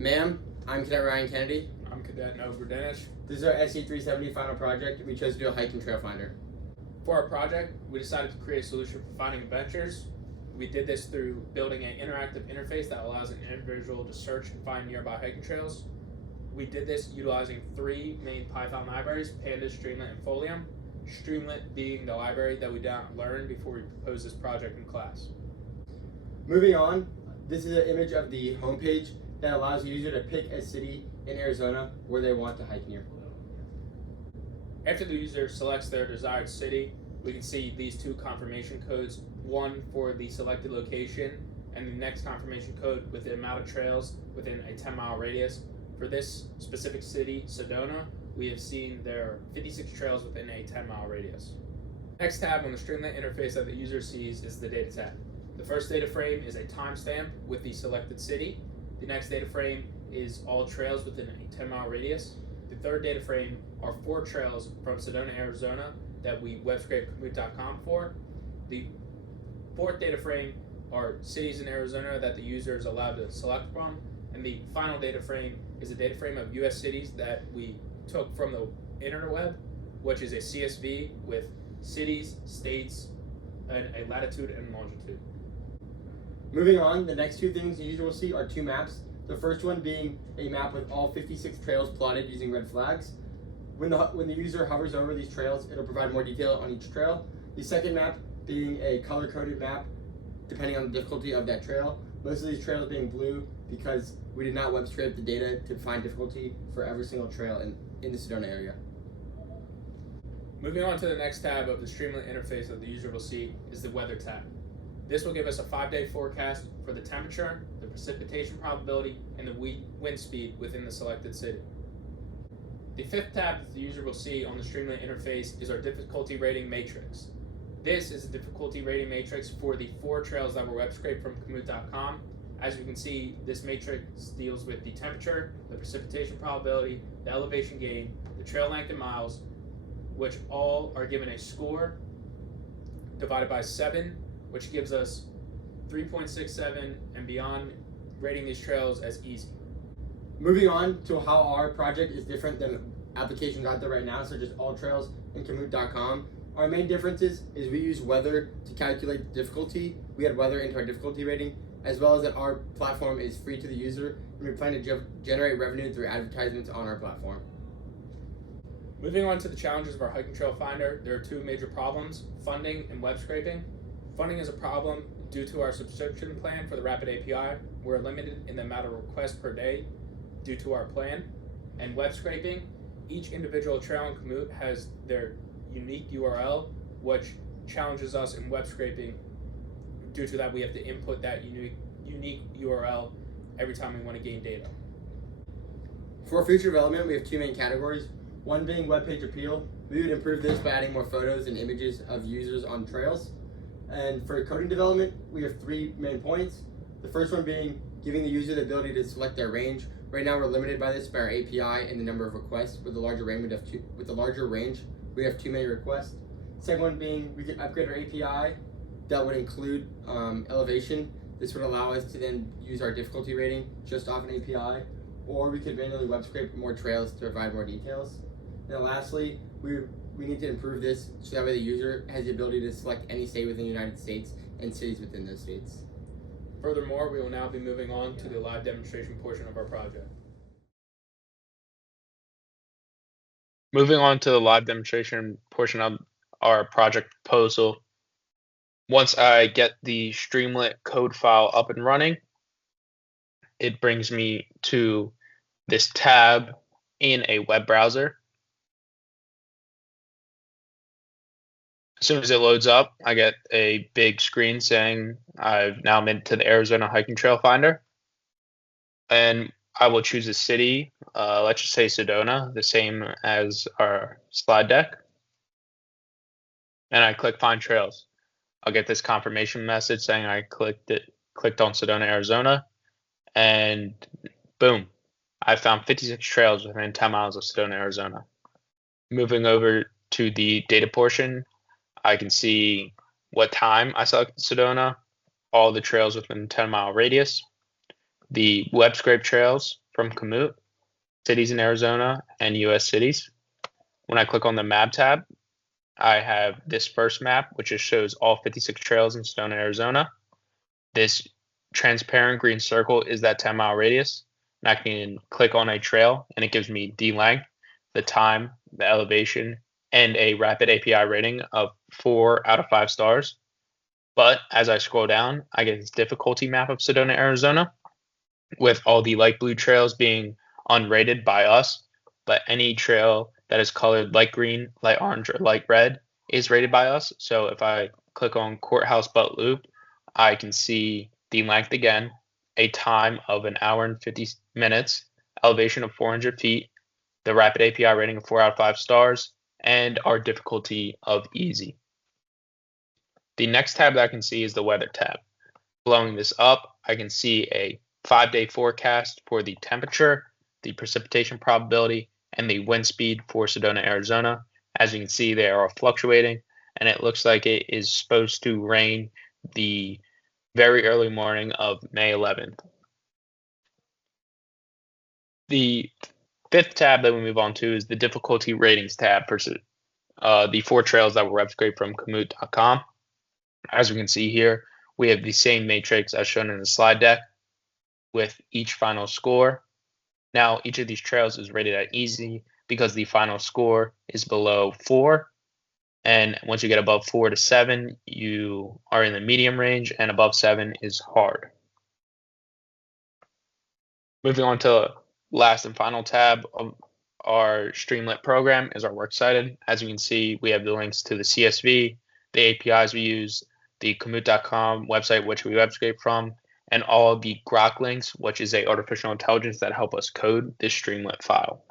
Ma'am, I'm Cadet Ryan Kennedy. I'm Cadet Grdinich. This is our SE370 final project. We chose to do a hike and trail finder. For our project, we decided to create a solution for finding adventures. We did this through building an interactive interface that allows an individual to search and find nearby hiking trails. We did this utilizing three main Python libraries, Pandas, Streamlit, and Folium. Streamlit being the library that we did not learn before we proposed this project in class. Moving on, this is an image of the homepage that allows the user to pick a city in Arizona where they want to hike near. After the user selects their desired city, we can see these two confirmation codes, one for the selected location and the next confirmation code with the amount of trails within a 10-mile radius. For this specific city, Sedona, we have seen there are 56 trails within a 10-mile radius. Next tab on the Streamlit interface that the user sees is the data tab. The first data frame is a timestamp with the selected city. The next data frame is all trails within a 10-mile radius. The third data frame are 4 trails from Sedona, Arizona that we web scraped Komoot.com for. The fourth data frame are cities in Arizona that the user is allowed to select from. And the final data frame is a data frame of US cities that we took from the interweb, which is a CSV with cities, states, and a latitude and longitude. Moving on, the next two things the user will see are two maps. The first one being a map with all 56 trails plotted using red flags. When the user hovers over these trails, it'll provide more detail on each trail. The second map being a color-coded map depending on the difficulty of that trail. Most of these trails being blue because we did not web scrape the data to find difficulty for every single trail in the Sedona area. Moving on to the next tab of the Streamlit interface that the user will see is the weather tab. This will give us a 5-day forecast for the temperature, the precipitation probability, and the wind speed within the selected city. The fifth tab that the user will see on the Streamlit interface is our difficulty rating matrix. This is a difficulty rating matrix for the 4 trails that were web scraped from Komoot.com. As you can see, this matrix deals with the temperature, the precipitation probability, the elevation gain, the trail length in miles, which all are given a score divided by 7, which gives us 3.67 and beyond, rating these trails as easy. Moving on to how our project is different than applications out there right now, such as All Trails and Komoot.com. Our main differences is we use weather to calculate the difficulty. We add weather into our difficulty rating, as well as that our platform is free to the user, and we plan to generate revenue through advertisements on our platform. Moving on to the challenges of our hiking trail finder, there are 2 major problems: funding and web scraping. Funding is a problem due to our subscription plan for the Rapid API. We're limited in the amount of requests per day due to our plan. And web scraping, each individual trail in Komoot has their unique URL, which challenges us in web scraping. Due to that, we have to input that unique URL every time we want to gain data. For future development, we have 2 main categories. One being web page appeal. We would improve this by adding more photos and images of users on trails. And for coding development, we have 3 main points. The first one being giving the user the ability to select their range. Right now, we're limited by this by our API and the number of requests. With the larger range, we have too many requests. Second one being we could upgrade our API that would include elevation. This would allow us to then use our difficulty rating just off an API, or we could manually web scrape more trails to provide more details. And then lastly, we need to improve this so that way the user has the ability to select any state within the United States and cities within those states. Furthermore, we will now be moving on to the live demonstration portion of our project. Moving on to the live demonstration portion of our project proposal. Once I get the Streamlit code file up and running, it brings me to this tab in a web browser. As soon as it loads up, I get a big screen saying I've now been to the Arizona Hiking Trail Finder. And I will choose a city, let's just say Sedona, the same as our slide deck. And I click Find Trails. I'll get this confirmation message saying I clicked on Sedona, Arizona, and boom, I found 56 trails within 10 miles of Sedona, Arizona. Moving over to the data portion, I can see what time I selected Sedona, all the trails within 10-mile radius, the web scrape trails from Komoot, cities in Arizona, and US cities. When I click on the map tab, I have this first map, which just shows all 56 trails in Sedona, Arizona. This transparent green circle is that 10-mile radius. And I can click on a trail, and it gives me the length, the time, the elevation, and a rapid API rating of 4 out of 5 stars. But as I scroll down, I get this difficulty map of Sedona, Arizona, with all the light blue trails being unrated by us, but any trail that is colored light green, light orange, or light red is rated by us. So if I click on Courthouse Butt Loop, I can see the length again, a time of 1 hour and 50 minutes, elevation of 400 feet, the rapid API rating of 4 out of 5 stars, and our difficulty of easy. The next tab that I can see is the weather tab. Blowing this up, I can see a 5-day forecast for the temperature, the precipitation probability, and the wind speed for Sedona, Arizona. As you can see, they are all fluctuating, and it looks like it is supposed to rain the very early morning of May 11th. The fifth tab that we move on to is the difficulty ratings tab for the 4 trails that were web scraped from Komoot.com. As we can see here, we have the same matrix as shown in the slide deck with each final score. Now, each of these trails is rated at easy because the final score is below 4. And once you get above 4 to 7, you are in the medium range, and above 7 is hard. Moving on to the last and final tab of our Streamlit program is our Works Cited. As you can see, we have the links to the CSV, the APIs we use, the Komoot.com website which we web scrape from, and all of the Grok links, which is a artificial intelligence that help us code this Streamlit file.